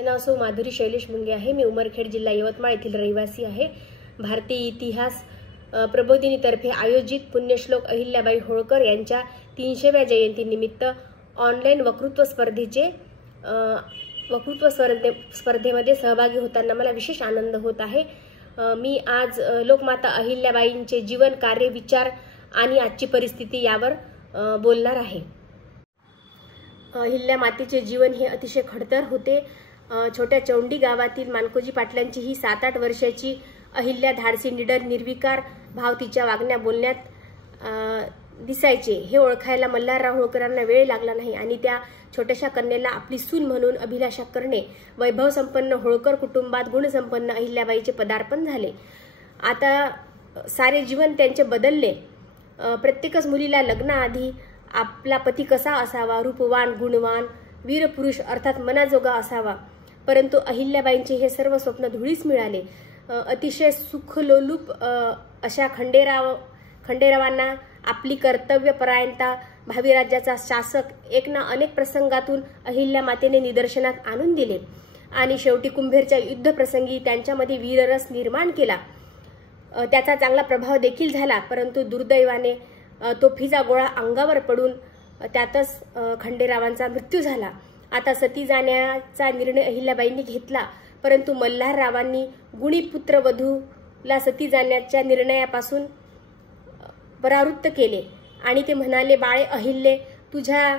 माझे नाव सौ माधुरी शैलेश मुंगे आहे। मी उमरखेड जिल्हा यवतमाळ येथील रहिवासी आहे। भारतीय इतिहास प्रबोधिनीतर्फे आयोजित पुण्यश्लोक अहिल्याबाई होळकर यांच्या 300व्या जयंतीनिमित्त ऑनलाईन वक्तृत्व स्पर्धेमध्ये सहभागी होताना मला विशेष आनंद होत आहे। मी आज लोकमाता अहिल्याबाईंचे जीवन, कार्य, विचार आणि आजची परिस्थिती यावर बोलणार आहे। अहिल्या मातेचे जीवन हे अतिशय खडतर होते। छोट्या चौंडी गावातील मानकोजी पाटलांची ही 7-8 वर्षाची अहिल्या धाडसी, निडर, निर्विकार भाव तिच्या वागण्या बोलण्यात दिसायचे। हे ओळखायला मल्हारराव होळकरांना वेळ लागला नाही आणि त्या छोट्याशा कन्येला आपली सून म्हणून अभिलाषा करणे। वैभव संपन्न होळकर कुटुंबात गुणसंपन्न अहिल्याबाईचे पदार्पण झाले। आता सारे जीवन त्यांचे बदलले। प्रत्येकच मुलीला लग्नाआधी आपला पती कसा असावा, रूपवान, गुणवान, वीरपुरुष अर्थात मनाजोगा असावा, परंतु अहिल्याबाईंचे हे सर्व स्वप्न धुळीस मिळाले। अतिशय सुखलोलूप अशा खंडेरावांना आपली कर्तव्यपरायणता, भावी राज्याचा शासक एक ना अनेक प्रसंगातून अहिल्या मातेने निदर्शनात आणून दिले आणि शेवटी कुंभेरच्या युद्धप्रसंगी त्यांच्यामध्ये वीररस निर्माण केला। त्याचा चांगला प्रभाव देखील झाला, परंतु दुर्दैवाने तोफीचा गोळा अंगावर पडून त्यातच खंडेरावांचा मृत्यू झाला। आता सती जाण्याचा निर्णय अहिल्याबाईंनी घेतला, परंतु मल्हाररावांनी गुणी पुत्रवधूला सती जाण्याच्या निर्णयापासून परावृत्त केले आणि ते म्हणाले, बाळे अहिल्ये, तुझ्या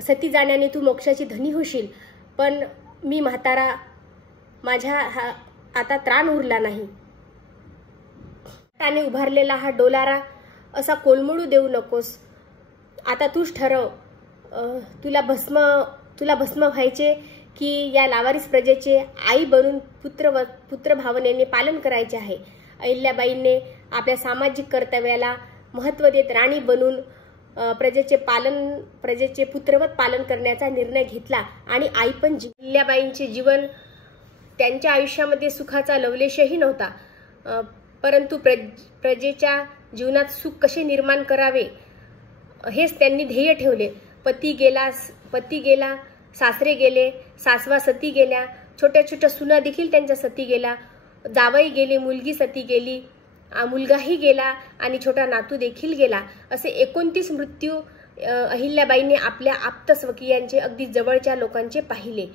सती जाण्याने तू मोक्षाची धनी होशील, पण मी म्हातारा, माझ्या आता त्राण उरला नाही। त्याने उभारलेला हा डोलारा असा कोलमडू देऊ नकोस। आता तूच ठरव, तुला भस्म व्हायचे की या लावारिस प्रजेचे आई बनून पुत्र भावनेने पालन करायचे आहे। अहिल्याबाईंनी आपल्या सामाजिक कर्तव्याला महत्त्व देत राणी बनून प्रजेचे पुत्रवत पालन करण्याचा निर्णय घेतला आणि आई पण अहिल्याबाईंचे जीवन त्यांच्या आयुष्यामध्ये सुखाचा लवलेशही नव्हता, परंतु प्रजेच्या जीवनात सुख कसे निर्माण करावे हेच त्यांनी ध्येय ठेवले। पती गेला, सासरे गेले, सासवा सती गेल्या, छोट्या छोट्या सुना देखील त्यांच्या सती गेला, जावई गेले, मुलगी सती गेली, मुलगाही गेला आणि छोटा नातू देखील गेला। असे 29 मृत्यू अहिल्याबाईंनी आपल्या आप्त स्वकीयांचे, अगदी जवळच्या लोकांचे पाहिले।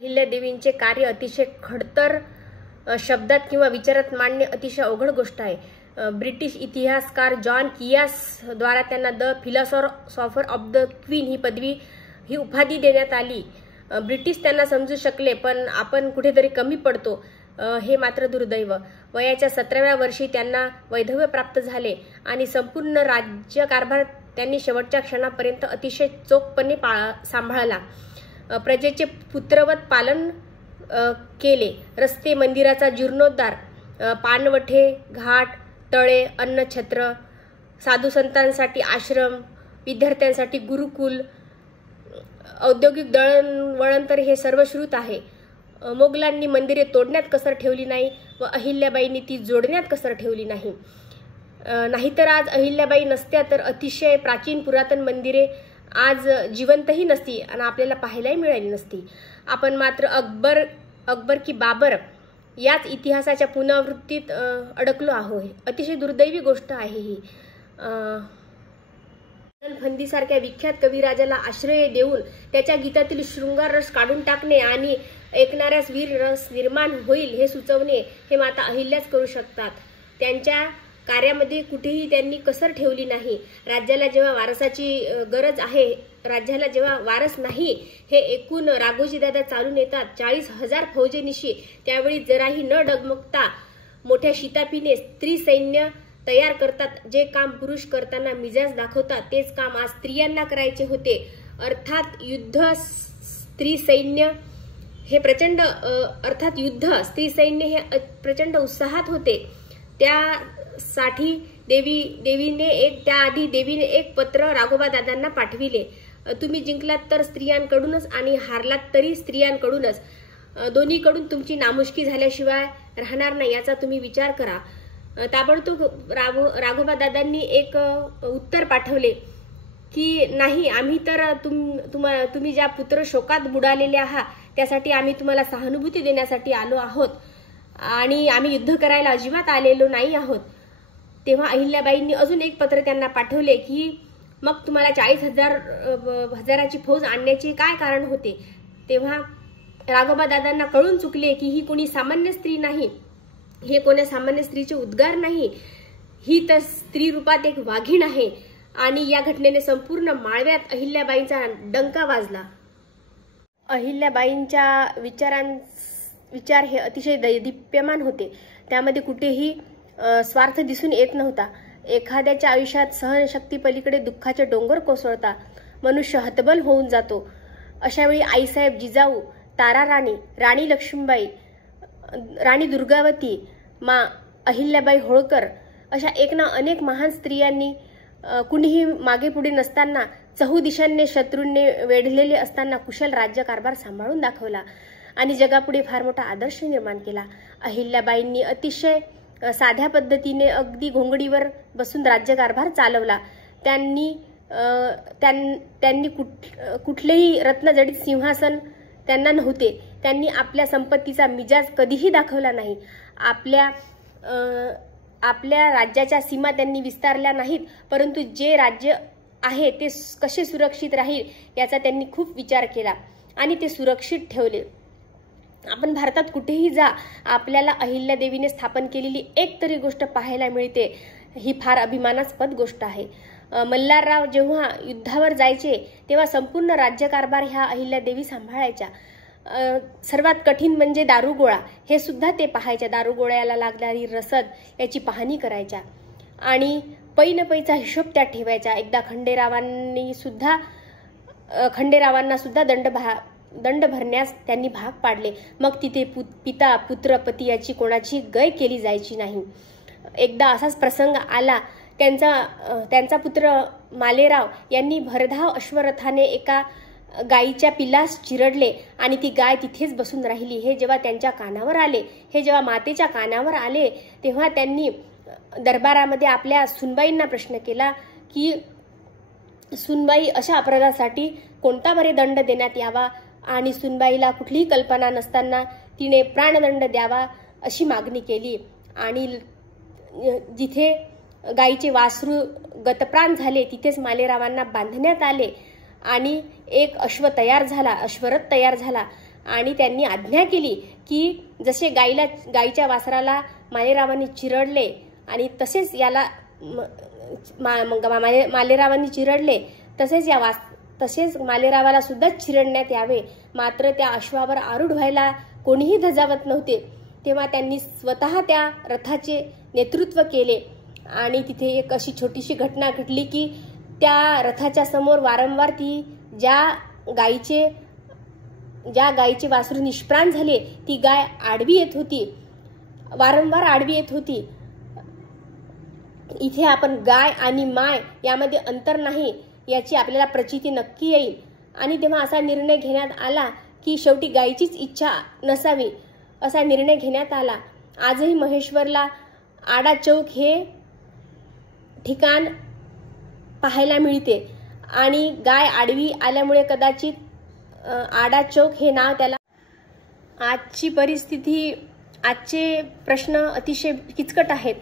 अहिल्यादेवींचे कार्य अतिशय खडतर शब्दात किंवा विचारात मांडणे अतिशय अवघड गोष्ट आहे। ब्रिटिश इतिहासकार जॉन कियास द्वारा त्यांना the philosopher of the queen ही उपाधी देण्यात आली। ब्रिटिश त्यांना समजू शकले, पण आपण कुठेतरी कमी पडतो हे मात्र दुर्दैव। वयाच्या 17व्या वर्षी त्यांना वैधव्य प्राप्त झाले आणि संपूर्ण राज्यकारभार त्यांनी शेवटच्या क्षणापर्यंत अतिशय चोखपणे सांभाळला। प्रजेचे पुत्रवत पालन केले। रस्ते, मंदिराचा जीर्णोद्धार, पाणवठे, घाट, तळे, अन्नछत्र, साधू संतांसाठी आश्रम, विद्यार्थ्यांसाठी गुरुकुल, औद्योगिक दळणवळण तर हे सर्वश्रुत आहे। मोगलांनी मंदिरे तोडण्यात कसर ठेवली नाही व अहिल्याबाईंनी ती जोडण्यात कसर ठेवली नाही। नाहीतर आज अहिल्याबाई नसत्या तर अतिशय प्राचीन पुरातन मंदिरे आज जिवंतही नसती आणि आपल्याला पाहायलाही मिळाली नसती। आपण मात्र अकबर की बाबर याच इतिहासाच्या पुनरावृत्तीत अडकलो आहोत। अतिशय दुर्दैवी गोष्ट आहे ही। फंदीसारख्या विख्यात कविराजाला आश्रय देऊन त्याच्या गीतातील शृंगार रस काढून टाकणे आणि ऐकणाऱ्यास वीर रस निर्माण होईल हे सुचवणे हे माता अहिल्याच करू शकतात। त्यांच्या कार्यामध्ये कुठेही त्यांनी कसर ठेवली नाही। राज्याला जेव्हा वारसाची गरज आहे, राज्याला जेव्हा वारस नाही हे ऐकून राघोजीदादा चालून येतात 40,000 फौजेनिशी। त्यावेळी जराही न डगमगता मोठ्या शिताफीने स्त्री सैन्य तयार करतात। जे काम पुरुष करताना मिजाज दाखवतात तेच काम आज स्त्रियांना करायचे होते। अर्थात युद्ध स्त्री सैन्य हे प्रचंड उत्साहात होते। त्यासाठी देवीने एक पत्र राघोबादादांना पाठविले। तुम्ही जिंकलात तर स्त्रियांकडूनच आणि हारलात तरी स्त्रियांकडूनच। दोन्हीकडून तुमची नामुष्की झाल्याशिवाय राहणार नाही, याचा तुम्ही विचार करा। ताबडतोब राघोबादादांनी एक उत्तर पाठवले की नाही, आम्ही तर तुम्ही ज्या पुत्र शोकात बुडालेले आहात त्यासाठी आम्ही तुम्हाला सहानुभूती देण्यासाठी आलो आहोत आणि आम्ही युद्ध करायला अजिबात आलेलो नाही आहोत. तेव्हा अहिल्याबाईंनी अजून एक पत्र त्यांना पाठवले की मग तुम्हाला 40,000ची फौज आणण्याचे काय कारण होते. तेव्हा राघोबा दादांना कळून चुकले की ही कोणी सामान्य स्त्री नाही, हे कोण्या सामान्य स्त्रीचे उद्गार नाही, ही तर स्त्री रूपात एक वाघीण आहे. आणि या घटनेने संपूर्ण माळव्यात अहिल्याबाईंचा डंका वाजला. अहिल्याबाईंच्या विचार हे अतिशय दैदिप्यमान होते. त्यामध्ये कुठेही स्वार्थ दिसून येत नव्हता. एखाद्याच्या आयुष्यात सहनशक्ती पलीकडे दुःखाचे डोंगर कोसळता मनुष्य हतबल होऊन जातो. अशावेळी आईसाहेब जिजाऊ, ताराराणी, राणी लक्ष्मीबाई, राणी दुर्गावती, मा अहिल्याबाई होळकर अशा एक ना अनेक महान स्त्रियांनी कुणीही मागे पुढे नसताना, चहूदिशांनी शत्रूंनी वेढलेले असताना कुशल राज्यकारभार सांभाळून दाखवला आणि जगापुढे फार मोठा आदर्श निर्माण केला. अहिल्याबाईंनी अतिशय साध्या पद्धतीने अगदी घोंगडीवर बसून राज्यकारभार चालवला. त्यांनी कुठलेही रत्नजडित सिंहासन त्यांना नव्हते. त्यांनी आपल्या संपत्तीचा मिजाज कधीही दाखवला नाही. आपल्या राज्याच्या सीमा त्यांनी विस्तारल्या नाहीत, परंतु जे राज्य आहे ते कसे सुरक्षित राहील याचा त्यांनी खूप विचार केला आणि ते सुरक्षित ठेवले. आपण भारतात कुठेही जा, आपल्याला अहिल्यादेवीने स्थापन केलेली एक तरी गोष्ट पाहायला मिळते. ही फार अभिमानास्पद गोष्ट आहे. मल्हारराव जेव्हा युद्धावर जायचे तेव्हा संपूर्ण राज्यकारभार ह्या अहिल्यादेवी सांभाळायच्या. सर्वात कठीण म्हणजे दारुगोळा, हे सुद्धा ते पाहायच्या. दारुगोळ्याला लागणारी रसद याची पाहणी करायच्या आणि पैचा हिशोब त्या ठेवायच्या. एकदा खंडेरावांना सुद्धा दंड भरण्यास त्यांनी भाग पाडले. मग तिथे पिता पुत्र पती याची कोणाची गय केली जायची नाही. एकदा असाच प्रसंग आला. त्यांचा पुत्र मालेराव यांनी भरधाव अश्वरथाने एका गायीच्या पिलास चिरडले आणि ती गाय तिथेच बसून राहिली. हे जेव्हा त्यांच्या कानावर आले, हे जेव्हा मातेच्या कानावर आले, तेव्हा त्यांनी दरबारामध्ये आपल्या सुनबाईंना प्रश्न केला की सुनबाई, अशा अपराधासाठी कोणता बरे दंड देण्यात यावा. आणि सुनबाईला कुठलीही कल्पना नसताना तिने प्राणदंड द्यावा अशी मागणी केली. आणि जिथे गायीचे वासरू गतप्राण झाले तिथेच मालेरावांना बांधण्यात आले आणि एक अश्वरथ तयार झाला आणि त्यांनी आज्ञा केली की जसे गायीच्या वासराला मालेरावांनी चिरडले आणि तसेच याला मालेरावांनी चिरडले तसेच मालेरावाला सुद्धा चिरडण्यात यावे. मात्र त्या अश्वावर आरूढ व्हायला कोणीही धजावत नव्हते. तेव्हा त्यांनी स्वतः त्या रथाचे नेतृत्व केले आणि तिथे एक अशी छोटीशी घटना घडली की त्या रथाच्या समोर वारंवार ती ज्या गायीचे वासरू निष्प्राण झाले ती गाय वारंवार आडवी येत होती. इथे आपण गाय आणि माय यामध्ये अंतर नाही याची आपल्याला प्रचिती नक्की येईल. आणि तेव्हा असा निर्णय घेण्यात आला की शेवटी गायीचीच इच्छा नसावी असा निर्णय घेण्यात आला. आजही महेश्वरला आडा चौक हे ठिकाण पाहायला मिळते आणि गाय आडवी आल्यामुळे कदाचित आडा चौक हे नाव त्याला. आजचे प्रश्न अतिशय किचकट आहेत.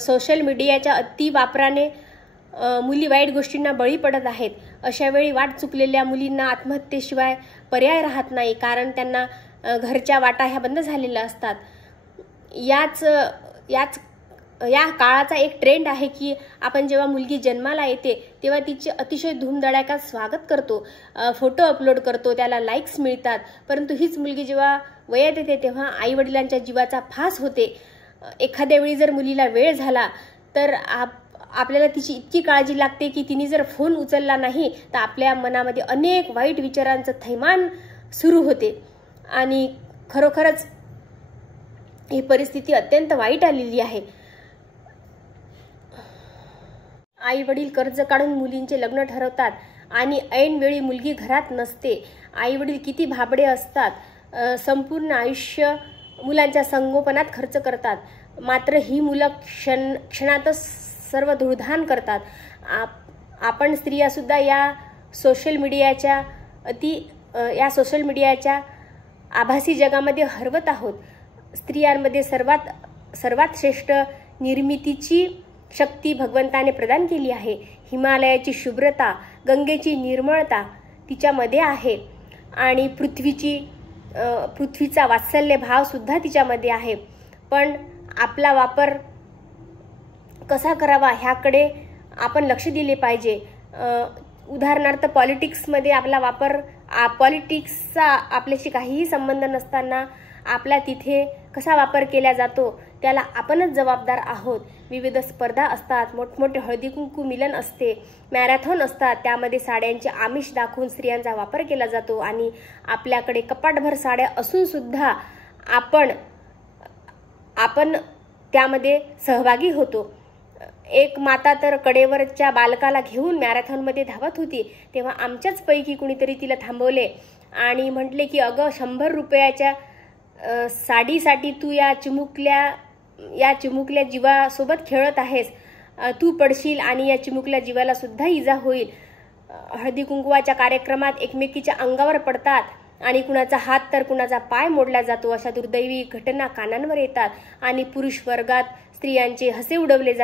सोशल मीडियाच्या अति वापराने मुली वाईट गोष्टींना बळी पडत आहेत. अशा वेळी वाट चुकलेल्या मुलींना आत्महत्येशिवाय पर्याय राहत नाही, कारण त्यांना घरच्या वाटा ह्या बंद झालेल्या असतात. या काळाचा एक ट्रेंड आहे की आपण जेव्हा मुलगी जन्माला येते तेव्हा तिचे अतिशय धूमधडाक्यात स्वागत करतो, फोटो अपलोड करतो, त्याला लाईक्स मिळतात. परंतु हीच मुलगी जेव्हा वयात येते तेव्हा आई वडिलांच्या जीवाचा फास होते. एखाद्या वेळी जर मुलीला वेळ झाला तर आपल्याला तिची इतकी काळजी लागते की तिने जर फोन उचलला नाही तर आपल्या मनामध्ये अनेक वाईट विचारांचं थैमान सुरू होते. आणि खरोखरच ही परिस्थिती अत्यंत वाईट आलेली आहे. आई वडील कर्ज काढून मुलींचे लग्न ठरवतात आणि ऐन वेळी मुलगी घरात नसते. आई वडील किती भाबडे असतात. संपूर्ण आयुष्य मुलांच्या संगोपनात खर्च करतात, मात्र ही मुलं क्षणातच सर्व धुळधाण करतात. आपण स्त्रिया सुद्धा या सोशल मीडियाच्या आभासी जगामध्ये हरवत आहोत. स्त्रियांमध्ये सर्वात श्रेष्ठ निर्मितीची शक्ती भगवंताने प्रदान केली आहे. हिमालयाची शुभ्रता, गंगेची निर्मळता तिच्यामध्ये आहे आणि पृथ्वीचा वात्सल्य भाव सुद्धा तिच्यामध्ये आहे. पण आपला वापर कसा करावा ह्याकडे आपण लक्ष दिले पाहिजे. उदाहरणार्थ पॉलिटिक्समध्ये आपला वापर, पॉलिटिक्सचा आपल्याशी काहीही संबंध नसताना आपला तिथे कसा वापर केला जातो त्याला आपणच जबाबदार आहोत. विविध स्पर्धा असतात, मोठमोठे हळदी कुंकू मिलन असते, मॅरेथॉन असतात, त्यामध्ये साड्यांचे आमिष दाखवून स्त्रियांचा वापर केला जातो आणि आपल्याकडे कपाटभर साड्या असून सुद्धा आपण त्यामध्ये सहभागी होतो. एक माता तर कडेवरच्या बालकाला घेऊन मॅरेथॉनमध्ये धावत होती, तेव्हा आमच्याच पैकी कुणीतरी तिला थांबवले आणि म्हटले की अगं 100 रुपयाच्या साडीसाठी तू या चिमुकल्या जीवासोबत खेळत आहेस, तू पडशील आणि या चिमुकल्या जीवाला सुद्धा इजा होईल. हळदी कुंकवाच्या कार्यक्रमात एकमेकीच्या अंगावर पडतात आणि कुणाचा हात तर कुणाचा पाय मोडला जातो. अशा दुर्दैवी घटना कानांवर येतात आणि पुरुष वर्गात स्त्रियांचे हसे उडवले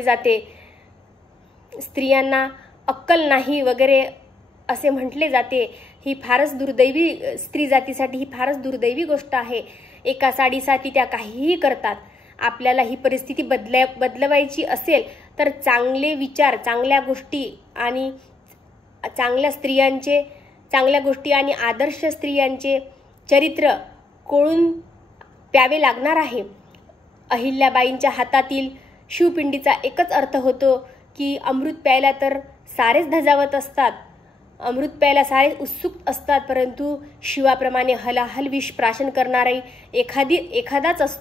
जाते. स्त्रियांना अक्कल नाही वगैरे असे म्हटले जाते. ही फारच दुर्दैवी, स्त्री जातीसाठी ही फारच दुर्दैवी गोष्ट आहे. एका साडीसाठी त्या काहीही करतात. आपल्याला ही परिस्थिती बदलवायची असेल तर चांगले विचार, चांगल्या गोष्टी आणि आदर्श स्त्रियांचे चरित्र कोळून प्यावे लागणार आहे. अहिल्याबाईंच्या हातातील शिवपिंडीचा एकच अर्थ होतो की अमृत प्यायला तर सारेच धजावत असतात, अमृत प्यायला सारे उत्सुक असतात, परंतु शिवाप्रमाणे हलाहल विष प्राशन करणारे एखादाच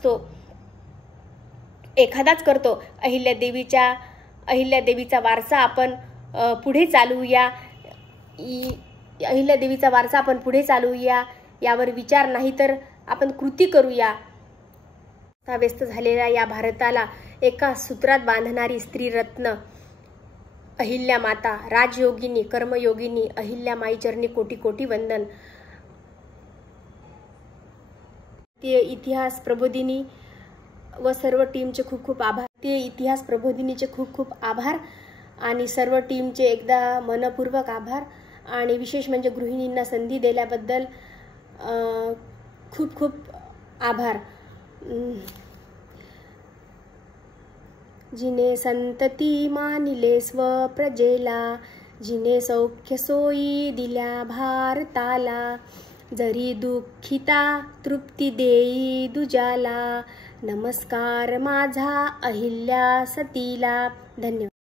करतो. अहिल्यादेवीचा वारसा आपण पुढे चालवूया. यावर विचार नाही तर आपण कृती करूया. व्यस्त झालेल्या या भारताला एका सूत्रात बांधणारी स्त्रीरत्न अहिल्या माता, राजयोगिनी, कर्मयोगिनी अहिल्यामाई चरणी कोटी कोटी वंदन. इतिहास प्रबोधिनी व सर्व टीमचे खूप खूप आभार. इतिहास प्रबोधिनीचे खूप खूप आभार आणि सर्व टीमचे एकदा मनपूर्वक आभार आणि विशेष म्हणजे गृहिणींना संधी दिल्याबद्दल खूप खूप आभार. जिने संतती मानिले स्वप्रजेला, जिने सौख्य सोयी दिल्या भारताला, जरी दुःखिता तृप्ती देई दुजाला, नमस्कार माझा अहिल्या सतीला. धन्यवाद.